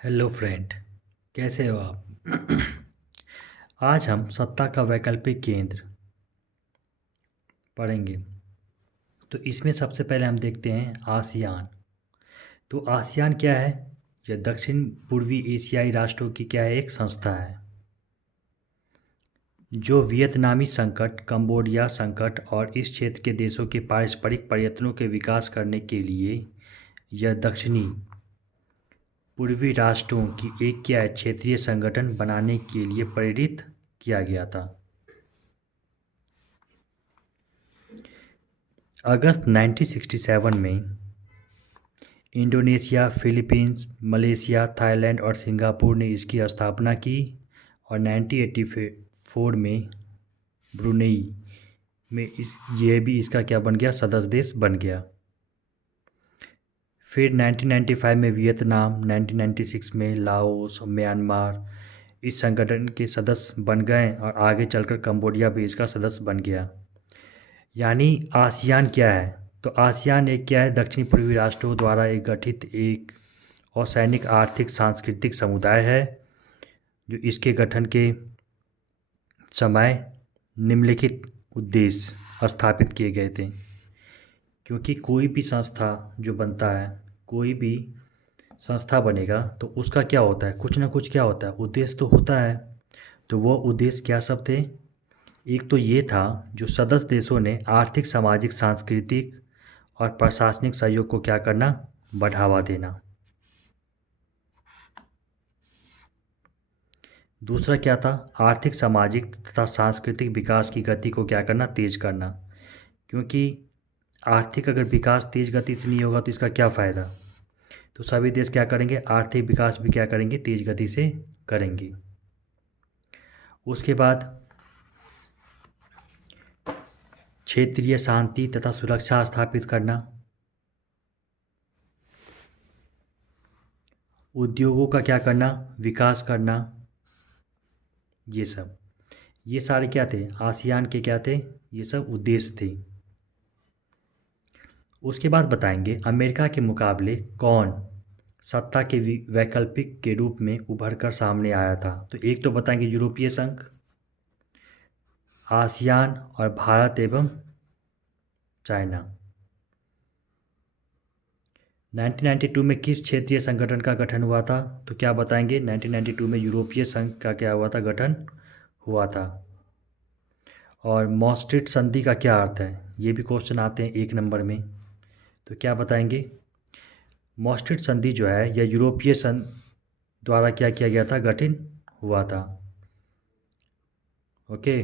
Hello friend, कैसे हो आप? आज हम सत्ता का वैकल्पिक केंद्र पढ़ेंगे। तो इसमें सबसे पहले हम देखते हैं आसियान। तो आसियान क्या है? यह दक्षिण पूर्वी एशियाई राष्ट्रों की क्या है, एक संस्था है जो वियतनामी संकट, कंबोडिया संकट और इस क्षेत्र के देशों के पारस्परिक प्रयत्नों के विकास करने के लिए यह दक्षिणी पूर्वी राष्ट्रों की एक क्या है, क्षेत्रीय संगठन बनाने के लिए प्रेरित किया गया था। अगस्त 1967 में इंडोनेशिया, फिलीपींस, मलेशिया, थाईलैंड और सिंगापुर ने इसकी स्थापना की और 1984 में ब्रुनेई में यह भी इसका क्या बन गया, सदस्य देश बन गया। फिर 1995 में वियतनाम, 1996 में लाओस, म्यांमार इस संगठन के सदस्य बन गए और आगे चलकर कंबोडिया भी इसका सदस्य बन गया। यानी आसियान क्या है? तो आसियान एक क्या है, दक्षिण पूर्वी राष्ट्रों द्वारा एक गठित एक असैनिक आर्थिक सांस्कृतिक समुदाय है जो इसके गठन के समय निम्नलिखित उद्देश्य स्थापित किए गए थे। क्योंकि कोई भी संस्था जो बनता है, कोई भी संस्था बनेगा तो उसका क्या होता है, कुछ ना कुछ क्या होता है, उद्देश्य तो होता है। तो वो उद्देश्य क्या सब थे? एक तो ये था जो सदस्य देशों ने आर्थिक, सामाजिक, सांस्कृतिक और प्रशासनिक सहयोग को क्या करना, बढ़ावा देना। दूसरा क्या था? आर्थिक, सामाजिक तथा सांस्कृतिक विकास की गति को क्या करना, तेज करना। क्योंकि आर्थिक अगर विकास तेज गति से नहीं होगा तो इसका क्या फ़ायदा। तो सभी देश क्या करेंगे, आर्थिक विकास भी क्या करेंगे, तेज गति से करेंगे। उसके बाद क्षेत्रीय शांति तथा सुरक्षा स्थापित करना, उद्योगों का क्या करना, विकास करना। ये सारे क्या थे, आसियान के क्या थे, ये सब उद्देश्य थे। उसके बाद बताएंगे अमेरिका के मुकाबले कौन सत्ता के वैकल्पिक के रूप में उभर कर सामने आया था। तो एक तो बताएंगे यूरोपीय संघ, आसियान और भारत एवं चाइना। 1992 में किस क्षेत्रीय संगठन का गठन हुआ था? तो क्या बताएंगे, 1992 में यूरोपीय संघ का क्या हुआ था, गठन हुआ था। और मॉस्ट्रिट संधि का क्या अर्थ है, ये भी क्वेश्चन आते हैं 1 नंबर में। तो क्या बताएंगे, मॉस्ट्रिट संधि जो है यह यूरोपीय संघ द्वारा क्या किया गया था, गठन हुआ था। ओके।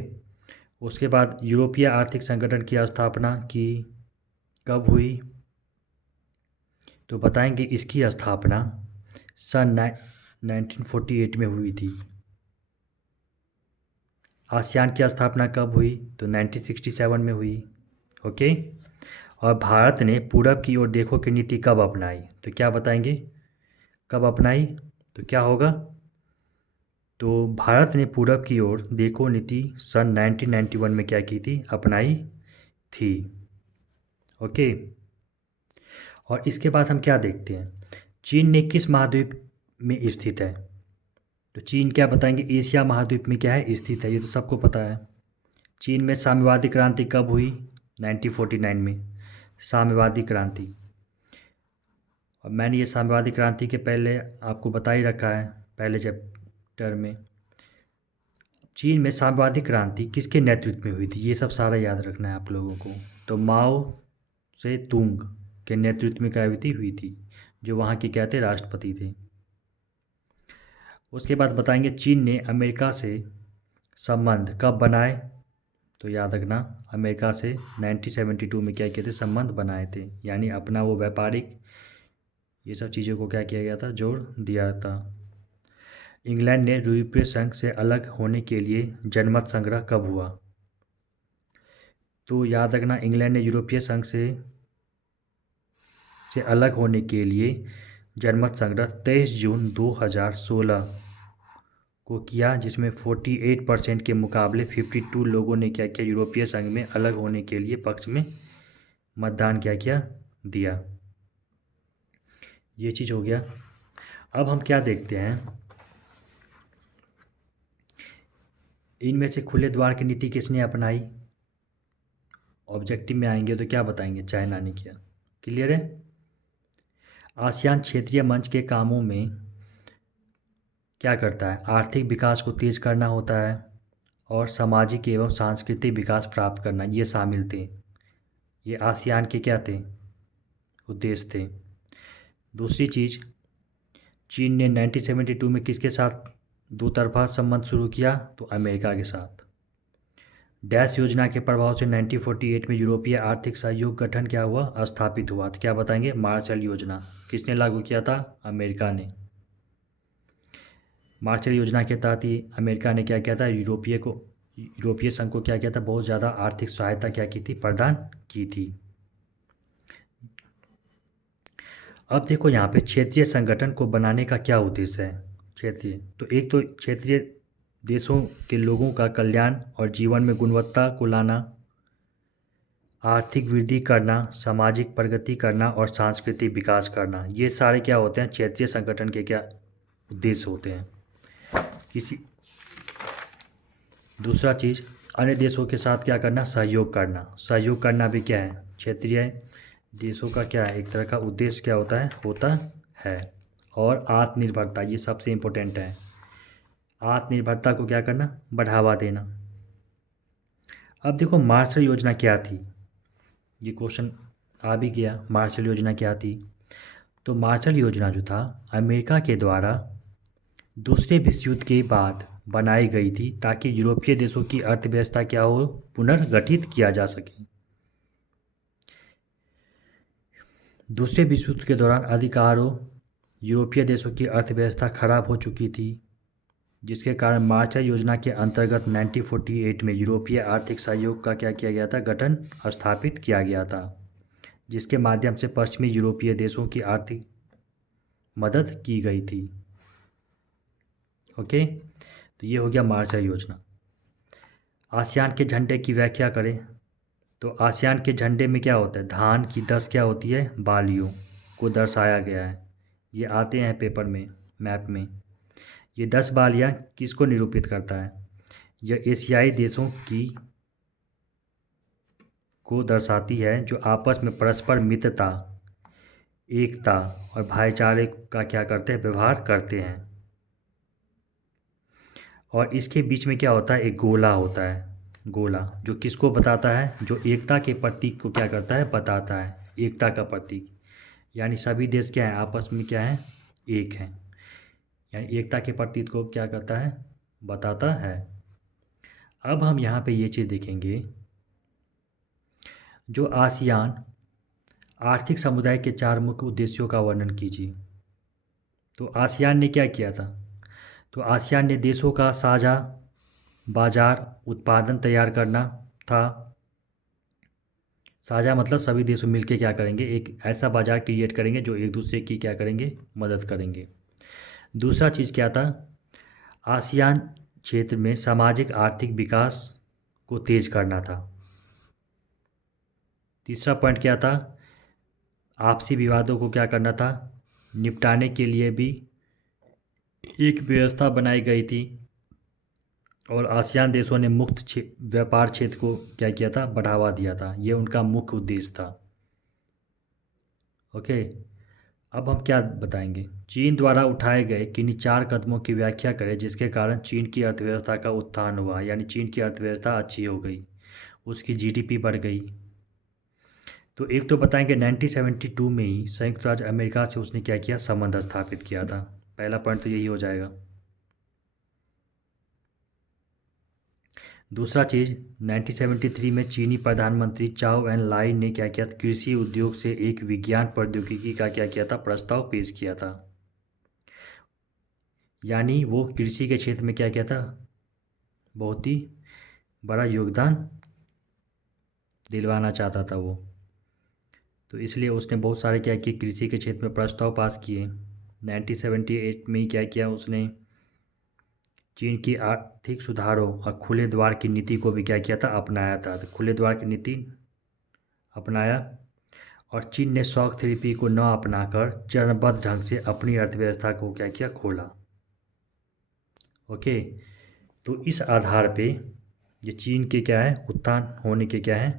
उसके बाद यूरोपीय आर्थिक संगठन की स्थापना की कब हुई? तो बताएंगे इसकी स्थापना सन 1948 में हुई थी। आसियान की स्थापना कब हुई? तो 1967 में हुई। ओके। और भारत ने पूरब की ओर देखो की नीति कब अपनाई? तो क्या बताएंगे, कब अपनाई? तो क्या होगा, तो भारत ने पूरब की ओर देखो नीति सन 1991 में क्या की थी, अपनाई थी। ओके। और इसके बाद हम क्या देखते हैं, चीन ने किस महाद्वीप में स्थित है? तो चीन क्या बताएंगे, एशिया महाद्वीप में क्या है, स्थित है। ये तो सबको पता है। चीन में साम्यवादी क्रांति कब हुई? 1949 में साम्यवादी क्रांति। और मैंने ये साम्यवादी क्रांति के पहले आपको बता ही रखा है पहले चैप्टर में। चीन में साम्यवादी क्रांति किसके नेतृत्व में हुई थी, ये सब सारा याद रखना है आप लोगों को। तो माओ से तुंग के नेतृत्व में क्या हुई थी, जो वहाँ के क्या थे, राष्ट्रपति थे। उसके बाद बताएंगे चीन ने अमेरिका से संबंध कब बनाए? तो याद रखना, अमेरिका से 1972 में क्या किए थे, संबंध बनाए थे। यानी अपना वो व्यापारिक ये सब चीज़ों को क्या किया गया था, जोड़ दिया था। इंग्लैंड ने यूरोपीय संघ से अलग होने के लिए जनमत संग्रह कब हुआ? तो याद रखना, इंग्लैंड ने यूरोपीय संघ से अलग होने के लिए जनमत संग्रह 23 जून 2016 को किया, जिसमें 48% के मुकाबले 52 लोगों ने क्या किया, यूरोपीय संघ में अलग होने के लिए पक्ष में मतदान क्या किया, दिया। ये चीज़ हो गया। अब हम क्या देखते हैं, इनमें से खुले द्वार की नीति किसने अपनाई। ऑब्जेक्टिव में आएंगे तो क्या बताएंगे, चाइना ने किया। क्लियर है। आसियान क्षेत्रीय मंच के कामों में क्या करता है, आर्थिक विकास को तेज करना होता है और सामाजिक एवं सांस्कृतिक विकास प्राप्त करना, ये शामिल थे। ये आसियान के क्या थे, उद्देश्य थे। दूसरी चीज़, चीन ने 1972 में किसके साथ दो तरफा संबंध शुरू किया, तो अमेरिका के साथ। डैश योजना के प्रभाव से 1948 में यूरोपीय आर्थिक सहयोग गठन क्या हुआ, स्थापित हुआ। तो क्या बताएंगे, मार्शल योजना। किसने लागू किया था, अमेरिका ने। मार्शल योजना के तहत ही अमेरिका ने क्या किया था, यूरोपीय संघ को क्या किया था, बहुत ज़्यादा आर्थिक सहायता क्या की थी, प्रदान की थी। अब देखो यहाँ पे क्षेत्रीय संगठन को बनाने का क्या उद्देश्य है। क्षेत्रीय, तो एक तो क्षेत्रीय देशों के लोगों का कल्याण और जीवन में गुणवत्ता को लाना, आर्थिक वृद्धि करना, सामाजिक प्रगति करना और सांस्कृतिक विकास करना, ये सारे क्या होते हैं, क्षेत्रीय संगठन के क्या उद्देश्य होते हैं। दूसरा चीज़, अन्य देशों के साथ क्या करना, सहयोग करना। सहयोग करना भी क्या है, क्षेत्रीय देशों का क्या है, एक तरह का उद्देश्य क्या होता है। और आत्मनिर्भरता, ये सबसे इम्पोर्टेंट है। आत्मनिर्भरता को क्या करना, बढ़ावा देना। अब देखो मार्शल योजना क्या थी, ये क्वेश्चन आ भी गया, मार्शल योजना क्या थी। तो मार्शल योजना जो था, अमेरिका के द्वारा दूसरे विश्व युद्ध के बाद बनाई गई थी ताकि यूरोपीय देशों की अर्थव्यवस्था क्या हो, पुनर्गठित किया जा सके। दूसरे विश्व युद्ध के दौरान अधिकारों यूरोपीय देशों की अर्थव्यवस्था खराब हो चुकी थी, जिसके कारण मार्शल योजना के अंतर्गत 1948 में यूरोपीय आर्थिक सहयोग का क्या किया गया था, गठन स्थापित किया गया था, जिसके माध्यम से पश्चिमी यूरोपीय देशों की आर्थिक मदद की गई थी। ओके, तो ये हो गया मार्शल योजना। आसियान के झंडे की व्याख्या करें तो आसियान के झंडे में क्या होता है, धान की 10 क्या होती है, बालियों को दर्शाया गया है। ये आते हैं पेपर में, मैप में। ये 10 बालियाँ किसको निरूपित करता है, यह एशियाई देशों की को दर्शाती है जो आपस में परस्पर मित्रता, एकता और भाईचारे का क्या करते हैं, व्यवहार करते हैं। और इसके बीच में क्या होता है, एक गोला होता है। गोला जो किसको बताता है, जो एकता के प्रतीक को क्या करता है, बताता है, एकता का प्रतीक। यानी सभी देश क्या है, आपस में क्या है, एक हैं। यानी एकता के प्रतीक को क्या करता है, बताता है। अब हम यहाँ पे ये चीज़ देखेंगे, जो आसियान आर्थिक समुदाय के 4 मुख्य उद्देश्यों का वर्णन कीजिए। तो आसियान ने क्या किया था, तो आसियान ने देशों का साझा बाजार उत्पादन तैयार करना था। साझा मतलब सभी देशों मिलकर क्या करेंगे, एक ऐसा बाजार क्रिएट करेंगे जो एक दूसरे की क्या करेंगे, मदद करेंगे। दूसरा चीज़ क्या था, आसियान क्षेत्र में सामाजिक आर्थिक विकास को तेज करना था। तीसरा पॉइंट क्या था, आपसी विवादों को क्या करना था, निपटाने के लिए भी एक व्यवस्था बनाई गई थी। और आसियान देशों ने मुक्त व्यापार क्षेत्र को क्या किया था, बढ़ावा दिया था। ये उनका मुख्य उद्देश्य था। ओके, अब हम क्या बताएंगे, चीन द्वारा उठाए गए किन्हीं 4 कदमों की व्याख्या करें जिसके कारण चीन की अर्थव्यवस्था का उत्थान हुआ। यानी चीन की अर्थव्यवस्था अच्छी हो गई, उसकी जीडीपी बढ़ गई। तो एक तो बताएंगे 1972 में ही संयुक्त राज्य अमेरिका से उसने क्या किया, संबंध स्थापित किया था। पहला पॉइंट तो यही हो जाएगा। दूसरा चीज़, 1973 में चीनी प्रधानमंत्री चाओ एन लाई ने क्या किया, कृषि उद्योग से एक विज्ञान प्रौद्योगिकी का क्या किया था, प्रस्ताव पेश किया था। यानी वो कृषि के क्षेत्र में क्या किया था, बहुत ही बड़ा योगदान दिलवाना चाहता था वो। तो इसलिए उसने बहुत सारे क्या किए, कृषि के क्षेत्र में प्रस्ताव पास किए। 1978 में ही क्या किया उसने, चीन की आर्थिक सुधारों और खुले द्वार की नीति को भी क्या किया था, अपनाया था। तो खुले द्वार की नीति अपनाया और चीन ने शॉक थेरेपी को न अपनाकर चरणबद्ध ढंग से अपनी अर्थव्यवस्था को क्या किया, खोला। ओके, तो इस आधार पे ये चीन के क्या है, उत्थान होने के क्या है,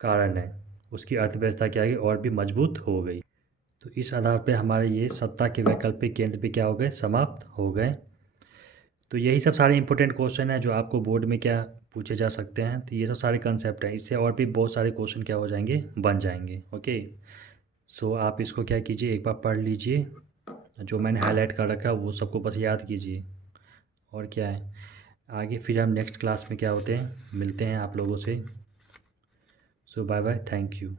कारण है। उसकी अर्थव्यवस्था क्या है और भी मजबूत हो गई। तो इस आधार पे हमारे ये सत्ता के वैकल्पिक केंद्र पे क्या हो गए, समाप्त हो गए। तो यही सब सारे इंपॉर्टेंट क्वेश्चन हैं जो आपको बोर्ड में क्या पूछे जा सकते हैं। तो ये सब सारे कंसेप्ट हैं, इससे और भी बहुत सारे क्वेश्चन क्या हो जाएंगे, बन जाएंगे। ओके, सो आप इसको क्या कीजिए, एक बार पढ़ लीजिए, जो मैंने हाईलाइट कर रखा है वो सबको बस याद कीजिए। और क्या है आगे, फिर हम नेक्स्ट क्लास में क्या होते हैं, मिलते हैं आप लोगों से। सो बाय बाय, थैंक यू।